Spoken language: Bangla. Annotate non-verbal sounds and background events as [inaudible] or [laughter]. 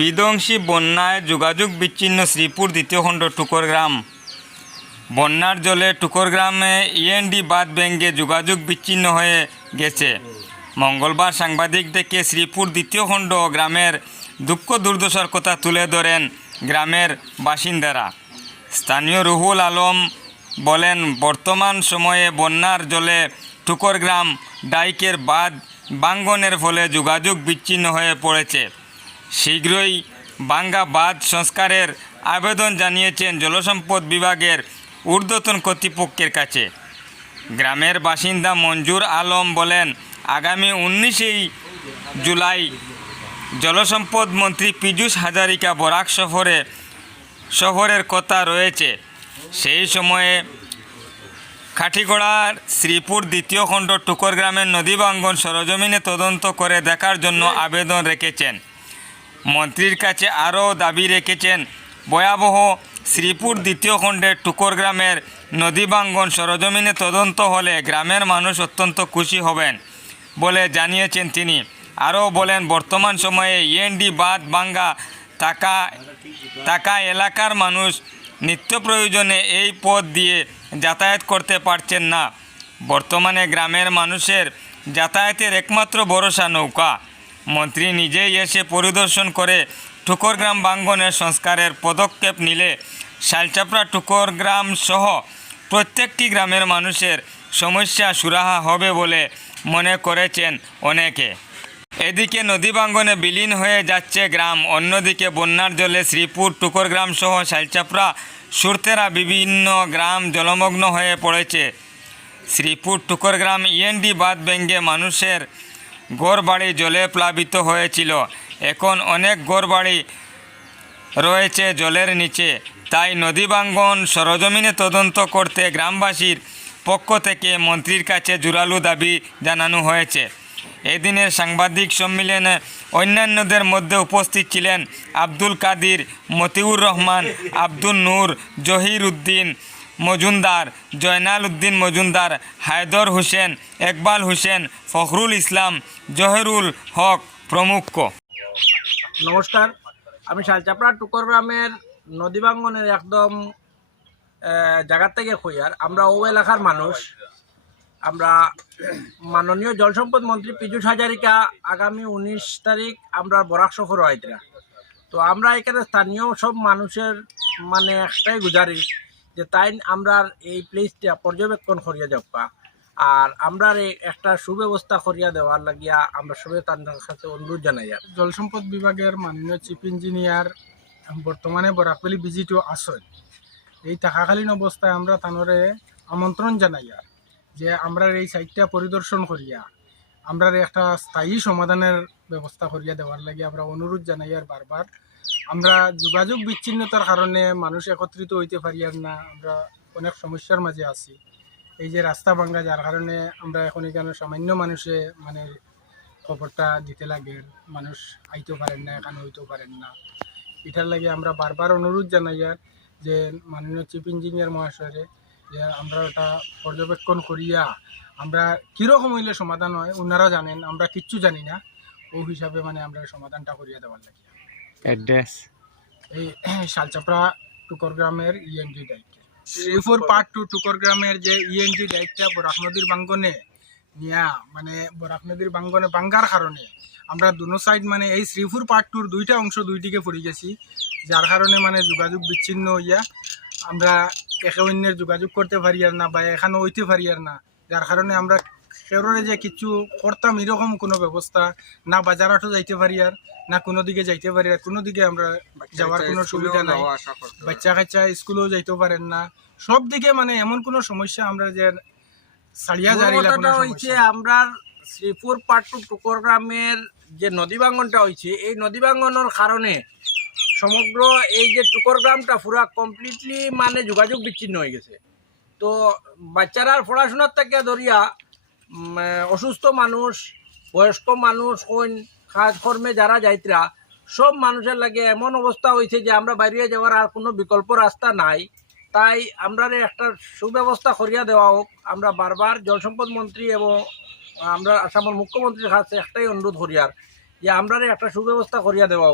বিধ্বংসী বন্যায় যোগাযোগ বিচ্ছিন্ন শ্রীপুর দ্বিতীয় খণ্ড টুকর গ্রাম। বন্যার জলে টুকর গ্রামে ইএনডি বাঁধ ভেঙে যোগাযোগ বিচ্ছিন্ন হয়ে গেছে। মঙ্গলবার সাংবাদিক ডেকে শ্রীপুর দ্বিতীয় খণ্ড গ্রামের দুঃখ দুর্দশার কথা তুলে ধরেন গ্রামের বাসিন্দারা। স্থানীয় রুহুল আলম বলেন, বর্তমান সময়ে বন্যার জলে টুকর গ্রাম ডাইকের বাঁধ বাঙ্গনের ফলে যোগাযোগ বিচ্ছিন্ন হয়ে পড়েছে। শীঘ্রই বাঙ্গা বাঁধ সংস্কারের আবেদন জানিয়েছেন জলসম্পদ বিভাগের ঊর্ধ্বতন কর্তৃপক্ষের কাছে। গ্রামের বাসিন্দা মঞ্জুর আলম বলেন, আগামী উনিশেই জুলাই জলসম্পদ মন্ত্রী পীযূষ হাজারিকা বরাক সফরে শহরের কথা রয়েছে। সেই সময়ে কাঠিগড়ার শ্রীপুর দ্বিতীয় খণ্ড টুকর গ্রামের নদী বাঙ্গন সরজমিনে তদন্ত করে দেখার জন্য আবেদন রেখেছেন। মন্ত্রীর কাছে আরও দাবি রেখেছেন, ভয়াবহ শ্রীপুর দ্বিতীয় খণ্ডের টুকর গ্রামের নদী বাঙ্গন সরজমিনে তদন্ত হলে গ্রামের মানুষ অত্যন্ত খুশি হবেন বলে জানিয়েছেন তিনি। আরও বলেন, বর্তমান সময়ে ইএনডি বাদ বাঙ্গা টাকা টাকা এলাকার মানুষ নিত্য প্রয়োজনে এই পথ দিয়ে যাতায়াত করতে পারছেন না। বর্তমানে গ্রামের মানুষের যাতায়াতের একমাত্র ভরসা নৌকা। মন্ত্রী নিজেই এসে পরিদর্শন করে টুকরগ্রাম বাঙ্গনের সংস্কারের পদক্ষেপ নিলে শালচাপড়া টুকরগ্রাম সহ প্রত্যেকটি গ্রামের মানুষের সমস্যা সুরাহা হবে বলে মনে করেছেন অনেকে। এদিকে নদী বাঙ্গনে বিলীন হয়ে যাচ্ছে গ্রাম, অন্যদিকে বন্যার জলে শ্রীপুর টুকরগ্রাম সহ শালচাপড়া, সুরতেরা বিভিন্ন গ্রাম জলমগ্ন হয়ে পড়েছে। শ্রীপুর টুকরগ্রাম ইএনডি বাঁধ ভেঙে মানুষের ঘরবাড়ি জলে প্লাবিত হয়েছিল। এখন অনেক ঘরবাড়ি রয়েছে জলের নিচে। তাই নদী বাঙ্গন সরজমিনে তদন্ত করতে গ্রামবাসীর পক্ষ থেকে মন্ত্রীর কাছে জোরালো দাবি জানানো হয়েছে। এদিনের সাংবাদিক সম্মেলনে অন্যান্যদের মধ্যে উপস্থিত ছিলেন আব্দুল কাদির, মতিউর রহমান, আব্দুল নূর জহির উদ্দিন মজুমদার, জয়নাল উদ্দিন মজুমদার, হায়দর হোসেন, একবাল হোসেন, ফখরুল ইসলাম, জহেরুল হক প্রমুখ। নমস্কার, আমি শালচাপড়া টুকর গ্রামের নদী বাঙ্গনের একদম জায়গার থেকে হইয়ার আমরা ও এলাকার মানুষ। আমরা মাননীয় জল সম্পদ মন্ত্রী পীযূষ হাজারিকা আগামী উনিশ তারিখ আমরা বরাক সফর হইতরা তো আমরা এখানে স্থানীয় সব মানুষের মানে একটাই গুজারিশ যে তাই আমরা এই প্লেসটা পর্যবেক্ষণ করিয়া যাবা আর আমরা একটা সুব্যবস্থা করিয়া দেওয়ার লাগিয়া আমরা সবাই তার কাছে অনুরোধ জানাই জল সম্পদ বিভাগের মাননীয় চিফ ইঞ্জিনিয়ার বর্তমানে বরাকবেলি ভিজিটও আসেন। এই থাকাকালীন অবস্থায় আমরা তানরে আমন্ত্রণ জানাই যে আমরা এই সাইটটা পরিদর্শন করিয়া আমরা একটা স্থায়ী সমাধানের ব্যবস্থা করিয়া দেওয়ার লাগে আমরা অনুরোধ জানাই আর বারবার আমরা যোগাযোগ বিচ্ছিন্নতার কারণে মানুষ একত্রিত হইতে পারি আর না, আমরা অনেক সমস্যার মাঝে আছি। এই যে রাস্তা ভাঙ্গা যার কারণে আমরা এখন এখানে সামান্য মানুষে মানে খবরটা দিতে লাগে, মানুষ আইতেও পারেন না, এখানে হইতেও পারেন না। এটার লাগে আমরা বারবার অনুরোধ জানাই আর যে মাননীয় চিফ ইঞ্জিনিয়ার মহাশয়রে যে আমরা ওটা পর্যবেক্ষণ করিয়া আমরা কীরকম হইলে সমাধান হয় ওনারা জানেন, আমরা কিচ্ছু জানি না, ও হিসাবে মানে আমরা সমাধানটা করিয়া দেওয়ার লাগে। অ্যাড্রেস। এই [clears throat] শালচাপড়া টুকর গ্রামের ইএনজি দায়িত্ব। শ্রীপুর পার্ট টু টুকর গ্রামের যে ইএনজি দায়িত্বটা বরাক নদীর বাঙ্গনে নিয়া মানে বরাক নদীর বাঙ্গনে বাঙ্গার কারণে আমরা দুনো সাইড মানে এই শ্রীপুর পার্ট টুর দুইটা অংশ দুইটিকে পড়ে গেছি, যার কারণে মানে যোগাযোগ বিচ্ছিন্ন হইয়া আমরা একে অন্যের যোগাযোগ করতে পারি আর না বা এখানে হইতে পারি আর না। যার কারণে আমরা কেউরে যে কিছু করতাম এরকম কোনো ব্যবস্থা না বাজারাটও যাইতে পারি আর না কোনো দিকে যাইতে পারি আর কোনো দিকে আমরা যাওয়ার কোনো সুবিধা নাই। বাচ্চা কাচ্চা স্কুলেও যাইতে পারেন না। সব দিকে মানে এমন কোনো সমস্যা আমরা যে সারিয়া হইছে আমরা শ্রীপুর পাট্টু টুকর গ্রামের যে নদী হইছে এই নদী কারণে সমগ্র এই যে টুকর গ্রামটা পুরা কমপ্লিটলি মানে যোগাযোগ বিচ্ছিন্ন হয়ে গেছে। তো বাচ্চারার পড়াশোনার থেকে ধরিয়া অসুস্থ মানুষ, বয়স্ক মানুষ হইন কাজকর্মে যারা যাইতরা, সব মানুষের লাগে এমন অবস্থা হয়েছে যে আমরা বাইরে যাওয়ার আর কোনো বিকল্প রাস্তা নাই। তাই আমরা একটা সুব্যবস্থা করিয়া দেওয়া হোক। আমরা বারবার জলসম্পদ মন্ত্রী এবং আমরা আসামের মুখ্যমন্ত্রীর কাছে একটাই অনুরোধ করি আর, যে আমরা একটা সুব্যবস্থা করিয়া দেওয়া হোক।